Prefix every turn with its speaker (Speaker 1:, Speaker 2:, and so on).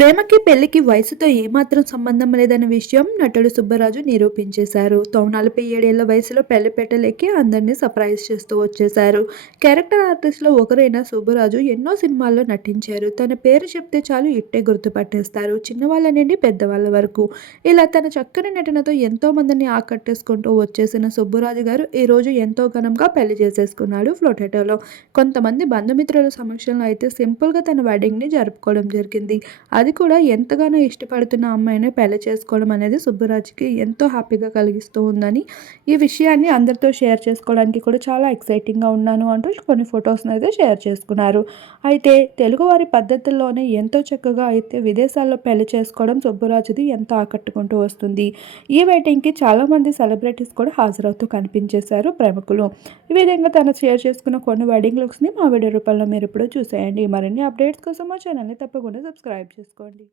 Speaker 1: ప్రేమకి పెళ్ళికి వయసుతో ఏమాత్రం సంబంధం లేదన్న విషయం నటుడు సుబ్బరాజు నిరూపించేశారు. నలభై ఏడేళ్ళ వయసులో పెళ్ళి పెట్టలేకి అందరినీ సర్ప్రైజ్ చేస్తూ వచ్చేశారు. క్యారెక్టర్ ఆర్టిస్ట్లో ఒకరైన సుబ్బరాజు ఎన్నో సినిమాల్లో నటించారు. తన పేరు చెప్తే చాలు ఇట్టే గుర్తుపట్టేస్తారు. చిన్నవాళ్ళ నుండి పెద్దవాళ్ళ వరకు. ఇలా తన చక్కని నటనతో ఎంతో మందిని ఆకట్టేసుకుంటూ వచ్చేసిన సుబ్బరాజు గారు ఈరోజు ఎంతో ఘనంగా పెళ్ళి చేసేసుకున్నాడు ఫ్లోటేటోలో. కొంతమంది బంధుమిత్రుల సమక్షంలో అయితే సింపుల్గా తన వెడ్డింగ్ని జరుపుకోవడం జరిగింది. అది అది కూడా ఎంతగానో ఇష్టపడుతున్న అమ్మాయిని పెళ్ళి చేసుకోవడం అనేది సుబ్బరాజ్కి ఎంతో హ్యాపీగా కలిగిస్తూ ఉందని ఈ విషయాన్ని అందరితో షేర్ చేసుకోవడానికి కూడా చాలా ఎక్సైటింగ్గా ఉన్నాను అంటూ కొన్ని ఫొటోస్ని అయితే షేర్ చేసుకున్నారు. అయితే తెలుగువారి పద్ధతుల్లోనే ఎంతో చక్కగా అయితే విదేశాల్లో పెళ్ళి చేసుకోవడం సుబ్బరాజుది ఎంతో ఆకట్టుకుంటూ వస్తుంది. ఈ వెడ్డింగ్కి చాలామంది సెలబ్రిటీస్ కూడా హాజరవుతూ కనిపించేశారు ప్రముఖులు ఈ విధంగా తను షేర్ చేసుకున్న కొన్ని వెడ్డింగ్ లుక్స్ని మా వీడియో రూపంలో మీరు ఇప్పుడు చూసేయండి. మరిన్ని అప్డేట్స్ కోసం మా ఛానల్ని తప్పకుండా సబ్స్క్రైబ్ చేసుకోండి.